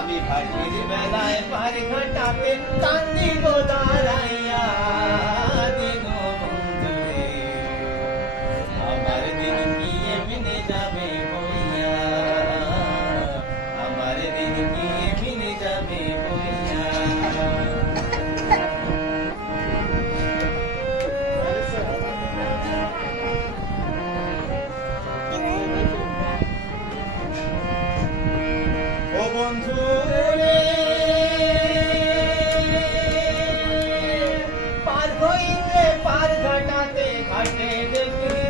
আমি ভাটির বেলায় পার ঘাটাতে কান্দি গো দাঁড়াইয়া দিন বন্ধুরে আমার দিন কি এমনি যাবে বইয়া আমার দিন কি এমনি যাবে বইয়া ও বন্ধু রে পার হইতে পার ঘাটাতে ঘাটে দেখি